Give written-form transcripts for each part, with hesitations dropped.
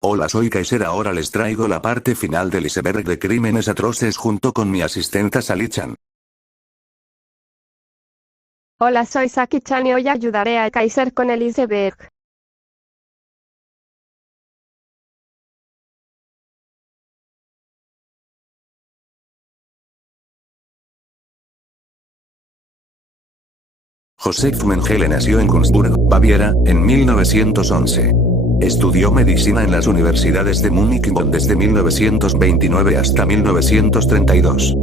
Hola, soy Kaiser. Ahora les traigo la parte final del iceberg de crímenes atroces junto con mi asistenta Sally-chan. Hola, soy Saki-chan y hoy ayudaré a Kaiser con el iceberg. Josef Mengele nació en Günzburg, Baviera, en 1911. Estudió medicina en las universidades de Múnich y Bonn desde 1929 hasta 1932.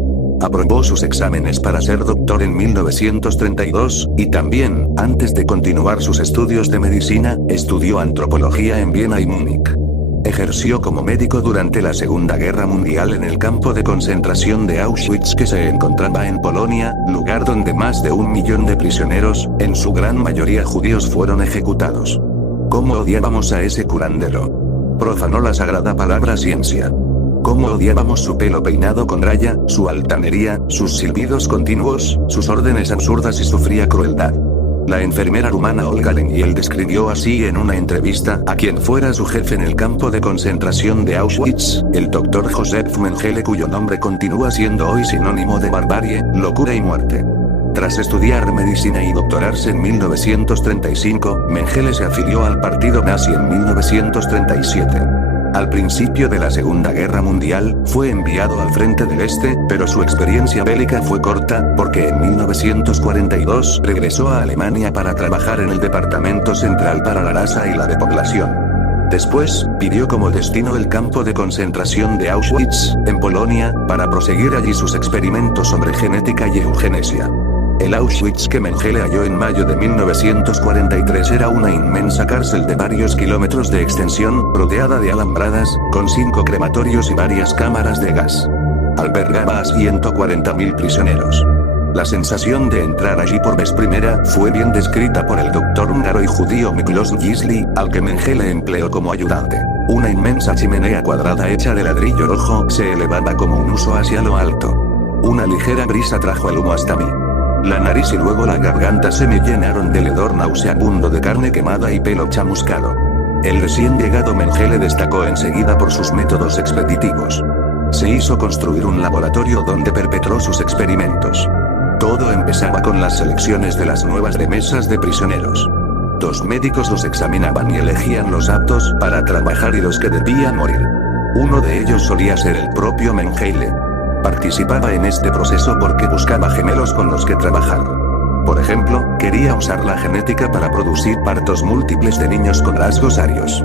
Aprobó sus exámenes para ser doctor en 1932, y también, antes de continuar sus estudios de medicina, estudió antropología en Viena y Múnich. Ejerció como médico durante la Segunda Guerra Mundial en el campo de concentración de Auschwitz, que se encontraba en Polonia, lugar donde más de 1 millón de prisioneros, en su gran mayoría judíos, fueron ejecutados. ¿Cómo odiábamos a ese curandero? Profanó la sagrada palabra ciencia. ¿Cómo odiábamos su pelo peinado con raya, su altanería, sus silbidos continuos, sus órdenes absurdas y su fría crueldad? La enfermera rumana Olga Lengyel describió así en una entrevista a quien fuera su jefe en el campo de concentración de Auschwitz, el Dr. Josef Mengele, cuyo nombre continúa siendo hoy sinónimo de barbarie, locura y muerte. Tras estudiar medicina y doctorarse en 1935, Mengele se afilió al partido nazi en 1937. Al principio de la Segunda Guerra Mundial, fue enviado al Frente del Este, pero su experiencia bélica fue corta, porque en 1942 regresó a Alemania para trabajar en el Departamento Central para la Raza y la Depoblación. Después, pidió como destino el campo de concentración de Auschwitz, en Polonia, para proseguir allí sus experimentos sobre genética y eugenesia. El Auschwitz que Mengele halló en mayo de 1943 era una inmensa cárcel de varios kilómetros de extensión, rodeada de alambradas, con 5 crematorios y varias cámaras de gas. Albergaba a 140.000 prisioneros. La sensación de entrar allí por vez primera fue bien descrita por el doctor húngaro y judío Miklos Gisli, al que Mengele empleó como ayudante. Una inmensa chimenea cuadrada hecha de ladrillo rojo se elevaba como un huso hacia lo alto. Una ligera brisa trajo el humo hasta mí. La nariz y luego la garganta se me llenaron del hedor nauseabundo de carne quemada y pelo chamuscado. El recién llegado Mengele destacó enseguida por sus métodos expeditivos. Se hizo construir un laboratorio donde perpetró sus experimentos. Todo empezaba con las selecciones de las nuevas remesas de prisioneros. 2 médicos los examinaban y elegían los aptos para trabajar y los que debían morir. Uno de ellos solía ser el propio Mengele. Participaba en este proceso porque buscaba gemelos con los que trabajar. Por ejemplo, quería usar la genética para producir partos múltiples de niños con rasgos arios.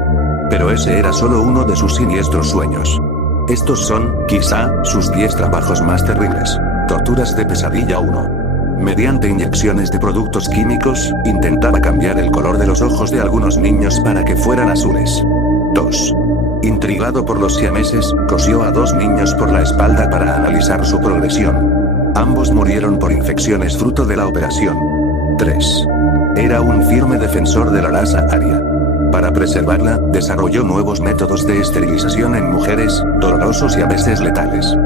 Pero ese era solo uno de sus siniestros sueños. Estos son, quizá, sus 10 trabajos más terribles. Torturas de pesadilla 1. Mediante inyecciones de productos químicos, intentaba cambiar el color de los ojos de algunos niños para que fueran azules. 2. Intrigado por los siameses, cosió a 2 niños por la espalda para analizar su progresión. Ambos murieron por infecciones fruto de la operación. 3. Era un firme defensor de la raza aria. Para preservarla, desarrolló nuevos métodos de esterilización en mujeres, dolorosos y a veces letales.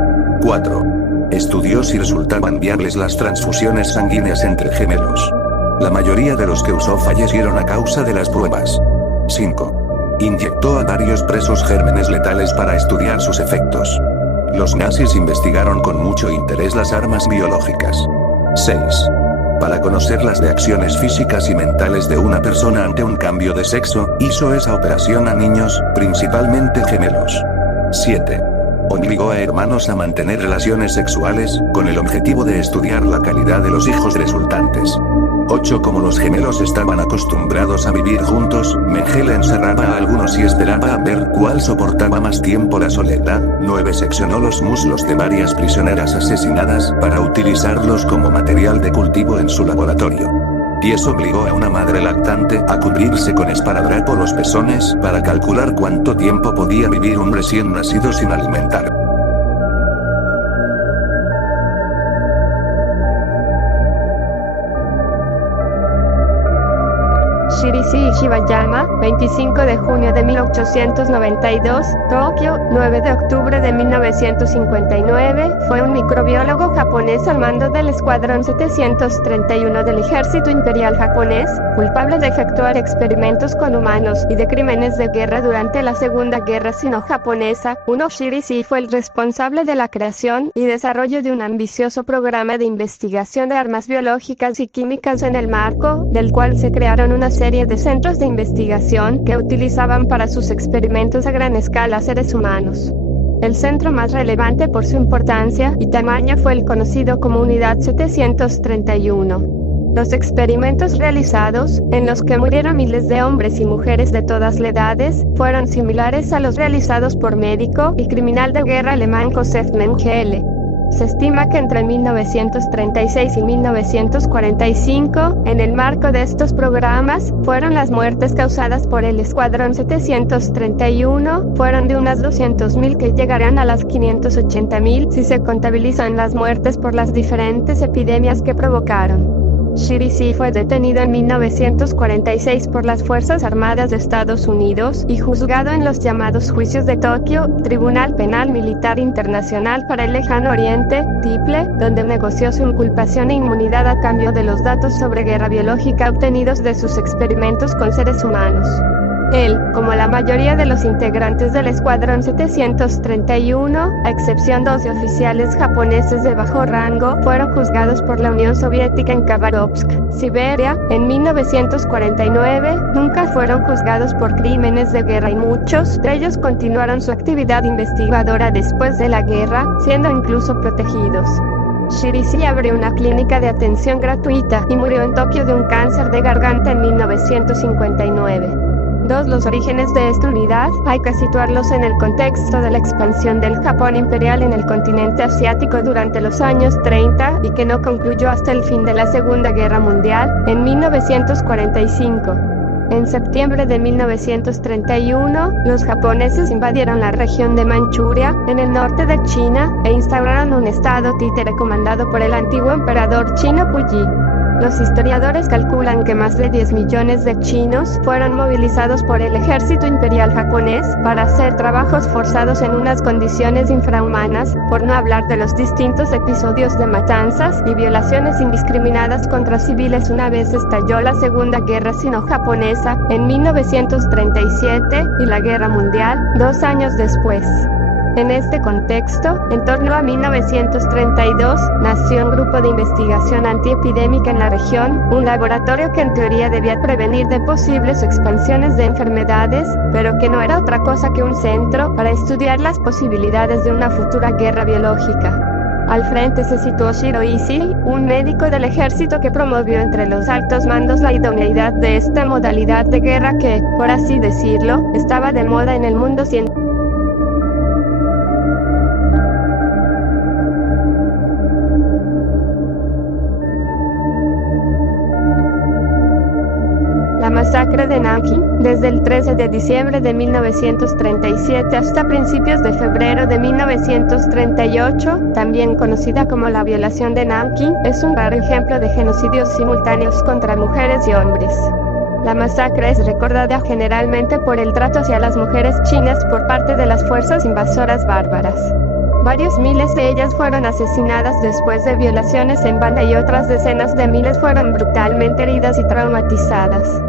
4. Estudió si resultaban viables las transfusiones sanguíneas entre gemelos. La mayoría de los que usó fallecieron a causa de las pruebas. 5. Inyectó a varios presos gérmenes letales para estudiar sus efectos. Los nazis investigaron con mucho interés las armas biológicas. 6. Para conocer las reacciones físicas y mentales de una persona ante un cambio de sexo, hizo esa operación a niños, principalmente gemelos. 7. Obligó a hermanos a mantener relaciones sexuales, con el objetivo de estudiar la calidad de los hijos resultantes. 8. Como los gemelos estaban acostumbrados a vivir juntos, Mengele encerraba a algunos y esperaba a ver cuál soportaba más tiempo la soledad. 9. Seccionó los muslos de varias prisioneras asesinadas para utilizarlos como material de cultivo en su laboratorio. 10. Obligó a una madre lactante a cubrirse con esparadrapo los pezones para calcular cuánto tiempo podía vivir un recién nacido sin alimentar. Shirishi Shibayama, 25 de junio de 1892, Tokio, 9 de octubre de 1959, fue un microbiólogo japonés al mando del Escuadrón 731 del Ejército Imperial japonés, culpable de efectuar experimentos con humanos y de crímenes de guerra durante la Segunda Guerra Sino-Japonesa. Shirishi fue el responsable de la creación y desarrollo de un ambicioso programa de investigación de armas biológicas y químicas en el marco del cual se crearon una serie de centros de investigación que utilizaban para sus experimentos a gran escala seres humanos. El centro más relevante por su importancia y tamaño fue el conocido como Unidad 731. Los experimentos realizados, en los que murieron miles de hombres y mujeres de todas las edades, fueron similares a los realizados por médico y criminal de guerra alemán Josef Mengele. Se estima que entre 1936 y 1945, en el marco de estos programas, fueron las muertes causadas por el Escuadrón 731, fueron de unas 200.000 que llegarán a las 580.000 si se contabilizan las muertes por las diferentes epidemias que provocaron. Shirishi fue detenido en 1946 por las Fuerzas Armadas de Estados Unidos y juzgado en los llamados Juicios de Tokio, Tribunal Penal Militar Internacional para el Lejano Oriente, TIPLE, donde negoció su inculpación e inmunidad a cambio de los datos sobre guerra biológica obtenidos de sus experimentos con seres humanos. Él, como la mayoría de los integrantes del Escuadrón 731, a excepción de 12 oficiales japoneses de bajo rango, fueron juzgados por la Unión Soviética en Khabarovsk, Siberia, en 1949, nunca fueron juzgados por crímenes de guerra y muchos de ellos continuaron su actividad investigadora después de la guerra, siendo incluso protegidos. Shirishi abrió una clínica de atención gratuita y murió en Tokio de un cáncer de garganta en 1959. Los orígenes de esta unidad hay que situarlos en el contexto de la expansión del Japón imperial en el continente asiático durante los años 30 y que no concluyó hasta el fin de la Segunda Guerra Mundial, en 1945. En septiembre de 1931, los japoneses invadieron la región de Manchuria, en el norte de China, e instauraron un estado títere comandado por el antiguo emperador chino Puyi. Los historiadores calculan que más de 10 millones de chinos fueron movilizados por el ejército imperial japonés para hacer trabajos forzados en unas condiciones infrahumanas, por no hablar de los distintos episodios de matanzas y violaciones indiscriminadas contra civiles una vez estalló la Segunda Guerra Sino-Japonesa, en 1937, y la Guerra Mundial, 2 años después. En este contexto, en torno a 1932, nació un grupo de investigación antiepidémica en la región, un laboratorio que en teoría debía prevenir de posibles expansiones de enfermedades, pero que no era otra cosa que un centro para estudiar las posibilidades de una futura guerra biológica. Al frente se situó Shiro Ishii, un médico del ejército que promovió entre los altos mandos la idoneidad de esta modalidad de guerra que, por así decirlo, estaba de moda en el mundo científico. La masacre de Nanking, desde el 13 de diciembre de 1937 hasta principios de febrero de 1938, también conocida como la violación de Nanking, es un raro ejemplo de genocidios simultáneos contra mujeres y hombres. La masacre es recordada generalmente por el trato hacia las mujeres chinas por parte de las fuerzas invasoras bárbaras. Varios miles de ellas fueron asesinadas después de violaciones en banda y otras decenas de miles fueron brutalmente heridas y traumatizadas.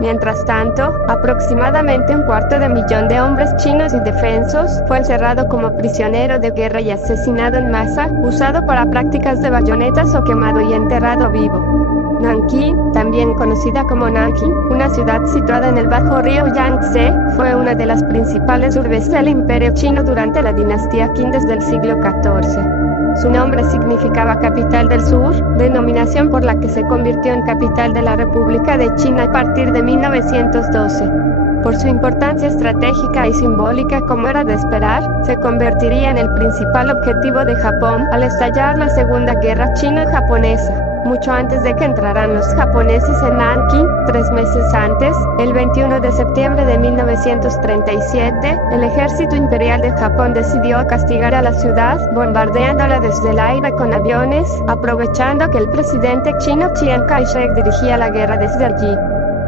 Mientras tanto, aproximadamente 250.000 de hombres chinos indefensos fue encerrado como prisionero de guerra y asesinado en masa, usado para prácticas de bayonetas o quemado y enterrado vivo. Nankín, también conocida como Nanking, una ciudad situada en el bajo río Yangtze, fue una de las principales urbes del Imperio Chino durante la dinastía Qin desde el siglo XIV. Su nombre significaba capital del sur, denominación por la que se convirtió en capital de la República de China a partir de 1912. Por su importancia estratégica y simbólica, como era de esperar, se convertiría en el principal objetivo de Japón al estallar la Segunda Guerra Chino-Japonesa. Mucho antes de que entraran los japoneses en Nanking, 3 meses antes, el 21 de septiembre de 1937, el ejército imperial de Japón decidió castigar a la ciudad, bombardeándola desde el aire con aviones, aprovechando que el presidente chino Chiang Kai-shek dirigía la guerra desde allí.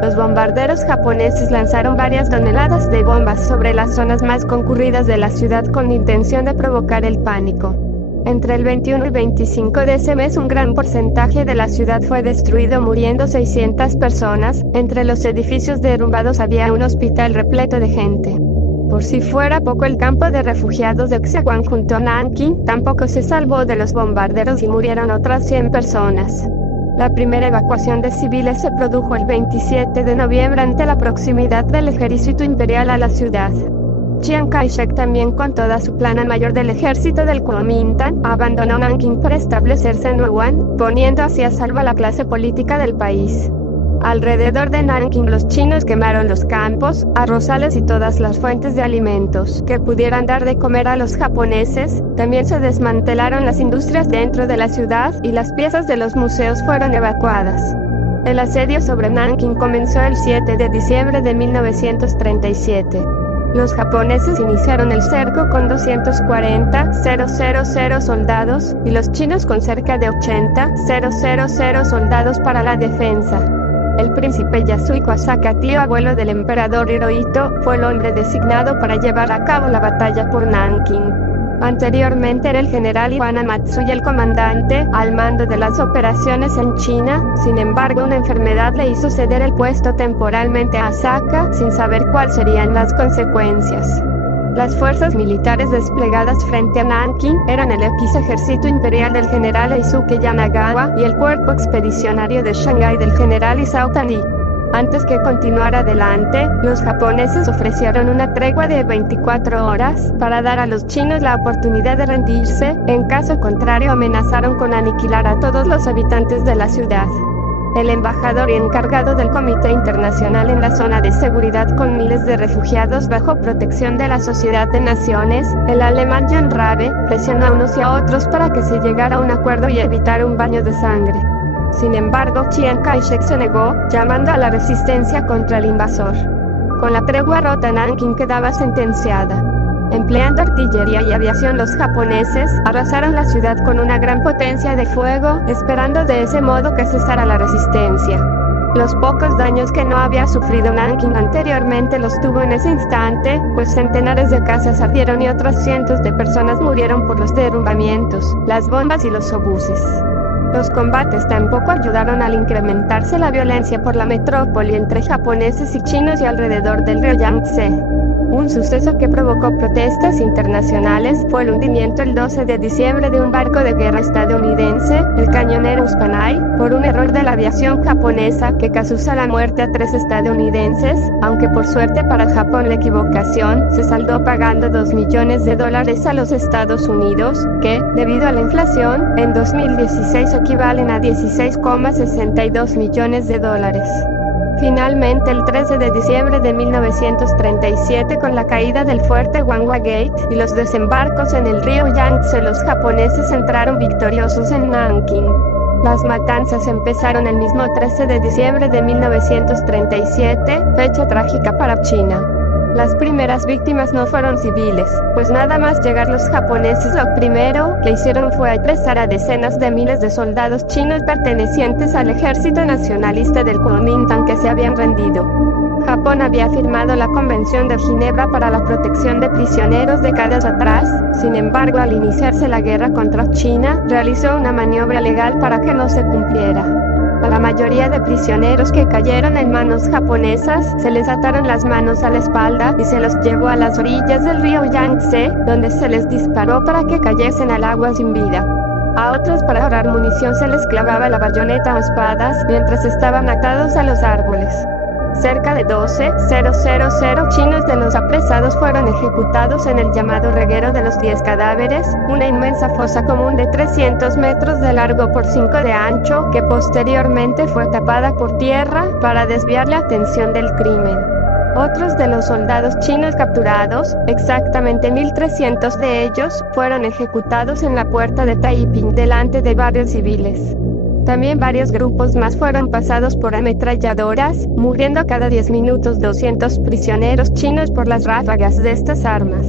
Los bombarderos japoneses lanzaron varias toneladas de bombas sobre las zonas más concurridas de la ciudad con intención de provocar el pánico. Entre el 21 y 25 de ese mes un gran porcentaje de la ciudad fue destruido, muriendo 600 personas. Entre los edificios derrumbados había un hospital repleto de gente. Por si fuera poco, el campo de refugiados de Xiaguan junto a Nanking tampoco se salvó de los bombarderos y murieron otras 100 personas. La primera evacuación de civiles se produjo el 27 de noviembre ante la proximidad del ejército imperial a la ciudad. Chiang Kai-shek, también con toda su plana mayor del ejército del Kuomintang, abandonó Nanking para establecerse en Wuhan, poniendo así a salvo a la clase política del país. Alrededor de Nanking los chinos quemaron los campos, arrozales y todas las fuentes de alimentos que pudieran dar de comer a los japoneses. También se desmantelaron las industrias dentro de la ciudad y las piezas de los museos fueron evacuadas. El asedio sobre Nanking comenzó el 7 de diciembre de 1937. Los japoneses iniciaron el cerco con 240,000 soldados, y los chinos con cerca de 80,000 soldados para la defensa. El príncipe Yasuhiko Asaka, tío abuelo del emperador Hirohito, fue el hombre designado para llevar a cabo la batalla por Nanking. Anteriormente era el general Iwano Matsuya el comandante al mando de las operaciones en China. Sin embargo, una enfermedad le hizo ceder el puesto temporalmente a Asaka, sin saber cuáles serían las consecuencias. Las fuerzas militares desplegadas frente a Nanking eran el X ejército imperial del general Eisuke Yanagawa y el cuerpo expedicionario de Shanghái del general Isao Tani. Antes que continuar adelante, los japoneses ofrecieron una tregua de 24 horas para dar a los chinos la oportunidad de rendirse. En caso contrario, amenazaron con aniquilar a todos los habitantes de la ciudad. El embajador y encargado del Comité Internacional en la zona de seguridad con miles de refugiados bajo protección de la Sociedad de Naciones, el alemán John Rabe, presionó a unos y a otros para que se llegara a un acuerdo y evitar un baño de sangre. Sin embargo, Chiang Kai-shek se negó, llamando a la resistencia contra el invasor. Con la tregua rota, Nanking quedaba sentenciada. Empleando artillería y aviación, los japoneses arrasaron la ciudad con una gran potencia de fuego, esperando de ese modo que cesara la resistencia. Los pocos daños que no había sufrido Nanking anteriormente los tuvo en ese instante, pues centenares de casas ardieron y otros cientos de personas murieron por los derrumbamientos, las bombas y los obuses. Los combates tampoco ayudaron al incrementarse la violencia por la metrópoli entre japoneses y chinos y alrededor del río Yangtze. Un suceso que provocó protestas internacionales fue el hundimiento el 12 de diciembre de un barco de guerra estadounidense, el cañonero Uspanay, por un error de la aviación japonesa que causó la muerte a 3 estadounidenses, aunque por suerte para Japón la equivocación se saldó pagando $2 millones a los Estados Unidos, que, debido a la inflación, en 2016 equivalen a $16,62 millones. Finalmente, el 13 de diciembre de 1937, con la caída del fuerte Wanhua Gate y los desembarcos en el río Yangtze, los japoneses entraron victoriosos en Nanking. Las matanzas empezaron el mismo 13 de diciembre de 1937, fecha trágica para China. Las primeras víctimas no fueron civiles, pues nada más llegar los japoneses lo primero que hicieron fue apresar a decenas de miles de soldados chinos pertenecientes al ejército nacionalista del Kuomintang que se habían rendido. Japón había firmado la Convención de Ginebra para la protección de prisioneros décadas atrás. Sin embargo, al iniciarse la guerra contra China, realizó una maniobra legal para que no se cumpliera. A la mayoría de prisioneros que cayeron en manos japonesas, se les ataron las manos a la espalda y se los llevó a las orillas del río Yangtze, donde se les disparó para que cayesen al agua sin vida. A otros, para ahorrar munición, se les clavaba la bayoneta o espadas mientras estaban atados a los árboles. Cerca de 12,000 chinos de los apresados fueron ejecutados en el llamado reguero de los 10 cadáveres, una inmensa fosa común de 300 metros de largo por 5 de ancho, que posteriormente fue tapada por tierra para desviar la atención del crimen. Otros de los soldados chinos capturados, exactamente 1.300 de ellos, fueron ejecutados en la puerta de Taiping delante de varios civiles. También varios grupos más fueron pasados por ametralladoras, muriendo cada 10 minutos 200 prisioneros chinos por las ráfagas de estas armas.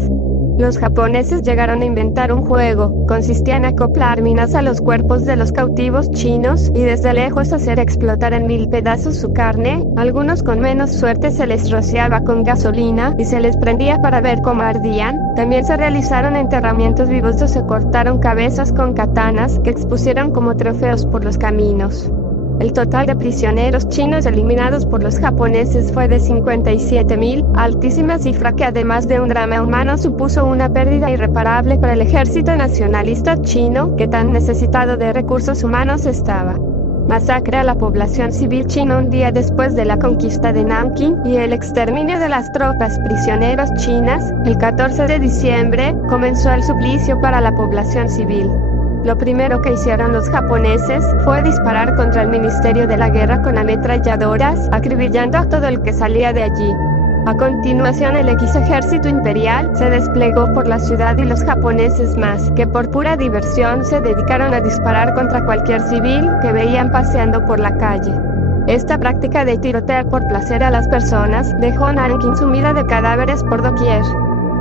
Los japoneses llegaron a inventar un juego. Consistía en acoplar minas a los cuerpos de los cautivos chinos y desde lejos hacer explotar en 1000 pedazos su carne. Algunos con menos suerte se les rociaba con gasolina y se les prendía para ver cómo ardían. También se realizaron enterramientos vivos o se cortaron cabezas con katanas que expusieron como trofeos por los caminos. El total de prisioneros chinos eliminados por los japoneses fue de 57.000, altísima cifra que además de un drama humano supuso una pérdida irreparable para el ejército nacionalista chino, que tan necesitado de recursos humanos estaba. Masacre a la población civil china un día después de la conquista de Nankín y el exterminio de las tropas prisioneras chinas. El 14 de diciembre comenzó el suplicio para la población civil. Lo primero que hicieron los japoneses fue disparar contra el Ministerio de la Guerra con ametralladoras, acribillando a todo el que salía de allí. A continuación el ejército imperial se desplegó por la ciudad y los japoneses más, que por pura diversión se dedicaron a disparar contra cualquier civil que veían paseando por la calle. Esta práctica de tirotear por placer a las personas dejó Nankín sumida de cadáveres por doquier.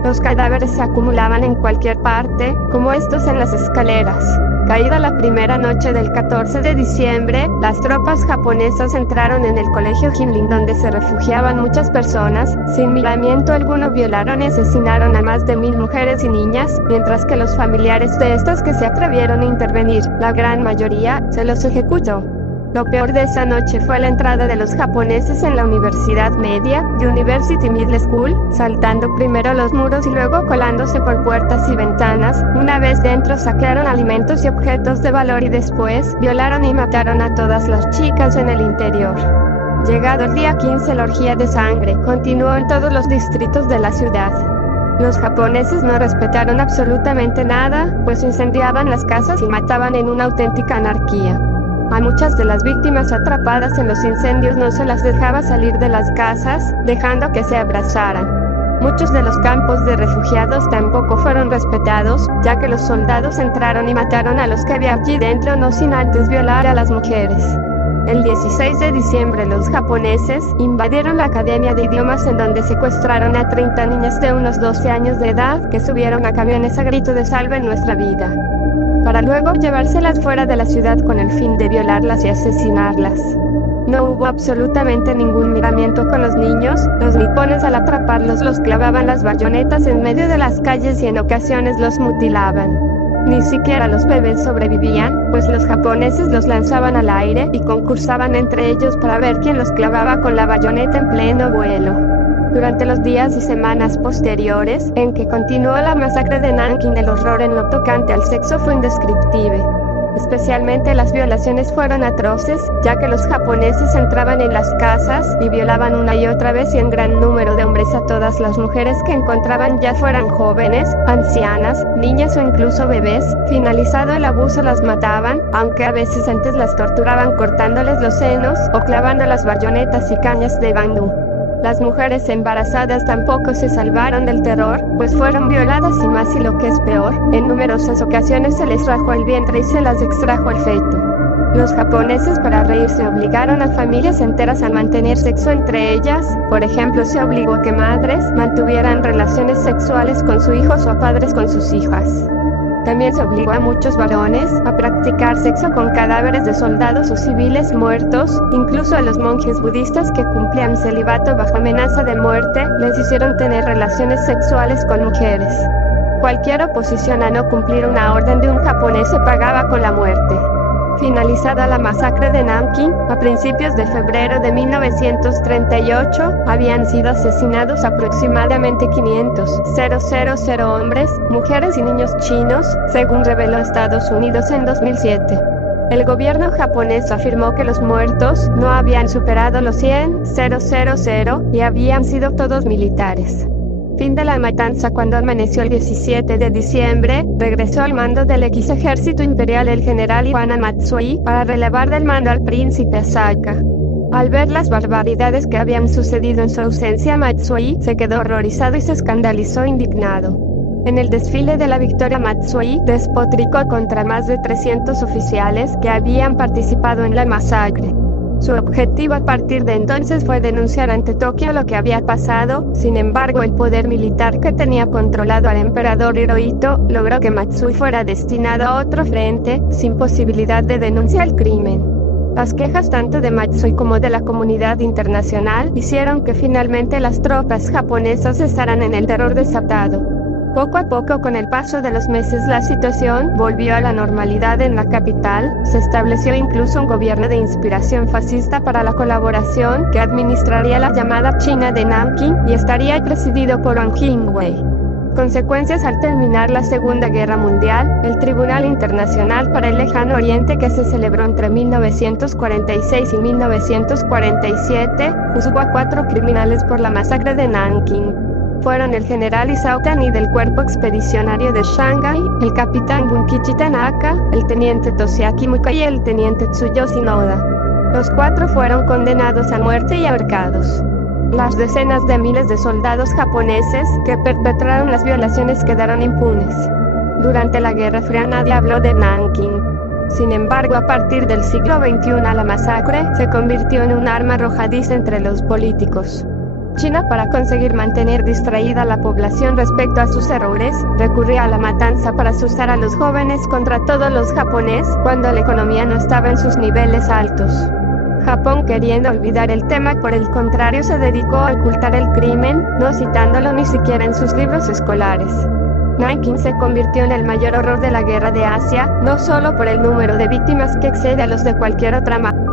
Los cadáveres se acumulaban en cualquier parte, como estos en las escaleras. Caída la primera noche del 14 de diciembre, las tropas japonesas entraron en el colegio Jinling donde se refugiaban muchas personas. Sin miramiento alguno violaron y asesinaron a más de 1000 mujeres y niñas, mientras que los familiares de estas que se atrevieron a intervenir, la gran mayoría, se los ejecutó. Lo peor de esa noche fue la entrada de los japoneses en la Universidad Media, University Middle School, saltando primero los muros y luego colándose por puertas y ventanas. Una vez dentro saquearon alimentos y objetos de valor y después violaron y mataron a todas las chicas en el interior. Llegado el día 15, la orgía de sangre continuó en todos los distritos de la ciudad. Los japoneses no respetaron absolutamente nada, pues incendiaban las casas y mataban en una auténtica anarquía. A muchas de las víctimas atrapadas en los incendios no se las dejaba salir de las casas, dejando que se abrazaran. Muchos de los campos de refugiados tampoco fueron respetados, ya que los soldados entraron y mataron a los que había allí dentro no sin antes violar a las mujeres. El 16 de diciembre los japoneses invadieron la Academia de Idiomas en donde secuestraron a 30 niñas de unos 12 años de edad que subieron a camiones a grito de "salven nuestra vida", para luego llevárselas fuera de la ciudad con el fin de violarlas y asesinarlas. No hubo absolutamente ningún miramiento con los niños. Los nipones al atraparlos los clavaban las bayonetas en medio de las calles y en ocasiones los mutilaban. Ni siquiera los bebés sobrevivían, pues los japoneses los lanzaban al aire y concursaban entre ellos para ver quién los clavaba con la bayoneta en pleno vuelo. Durante los días y semanas posteriores, en que continuó la masacre de Nankín, el horror en lo tocante al sexo fue indescriptible. Especialmente las violaciones fueron atroces, ya que los japoneses entraban en las casas y violaban una y otra vez y en gran número de hombres a todas las mujeres que encontraban, ya fueran jóvenes, ancianas, niñas o incluso bebés. Finalizado el abuso las mataban, aunque a veces antes las torturaban cortándoles los senos o clavando las bayonetas y cañas de bambú. Las mujeres embarazadas tampoco se salvaron del terror, pues fueron violadas y más, y lo que es peor, en numerosas ocasiones se les rajó el vientre y se las extrajo el feto. Los japoneses, para reírse, obligaron a familias enteras a mantener sexo entre ellas. Por ejemplo, se obligó a que madres mantuvieran relaciones sexuales con sus hijos o a padres con sus hijas. También se obligó a muchos varones a practicar sexo con cadáveres de soldados o civiles muertos. Incluso a los monjes budistas que cumplían celibato bajo amenaza de muerte, les hicieron tener relaciones sexuales con mujeres. Cualquier oposición a no cumplir una orden de un japonés se pagaba con la muerte. Finalizada la masacre de Nankín, a principios de febrero de 1938, habían sido asesinados aproximadamente 500.000 hombres, mujeres y niños chinos, según reveló Estados Unidos en 2007. El gobierno japonés afirmó que los muertos no habían superado los 100.000 y habían sido todos militares. Fin de la matanza. Cuando amaneció el 17 de diciembre, regresó al mando del ejército imperial el general Iwano Matsuei para relevar del mando al príncipe Asaka. Al ver las barbaridades que habían sucedido en su ausencia, Matsuei se quedó horrorizado y se escandalizó indignado. En el desfile de la victoria, Matsuei despotricó contra más de 300 oficiales que habían participado en la masacre. Su objetivo a partir de entonces fue denunciar ante Tokio lo que había pasado. Sin embargo, el poder militar que tenía controlado al emperador Hirohito logró que Matsui fuera destinado a otro frente, sin posibilidad de denunciar el crimen. Las quejas tanto de Matsui como de la comunidad internacional hicieron que finalmente las tropas japonesas cesaran en el terror desatado. Poco a poco, con el paso de los meses, la situación volvió a la normalidad en la capital. Se estableció incluso un gobierno de inspiración fascista para la colaboración que administraría la llamada China de Nankín y estaría presidido por Wang Jingwei. Consecuencias: al terminar la Segunda Guerra Mundial, el Tribunal Internacional para el Lejano Oriente, que se celebró entre 1946 y 1947, juzgó a 4 criminales por la masacre de Nankín. Fueron el general Isao Tani del Cuerpo Expedicionario de Shanghái, el capitán Bunkichi Tanaka, el teniente Toshiaki Mukai y el teniente Tsuyoshi Noda. Los 4 fueron condenados a muerte y ahorcados. Las decenas de miles de soldados japoneses que perpetraron las violaciones quedaron impunes. Durante la Guerra Fría nadie habló de Nankín. Sin embargo, a partir del siglo XXI la masacre se convirtió en un arma arrojadiza entre los políticos. China, para conseguir mantener distraída a la población respecto a sus errores, recurría a la matanza para asustar a los jóvenes contra todos los japoneses cuando la economía no estaba en sus niveles altos. Japón, queriendo olvidar el tema, por el contrario, se dedicó a ocultar el crimen, no citándolo ni siquiera en sus libros escolares. Nankín se convirtió en el mayor horror de la guerra de Asia, no solo por el número de víctimas que excede a los de cualquier otra masacre,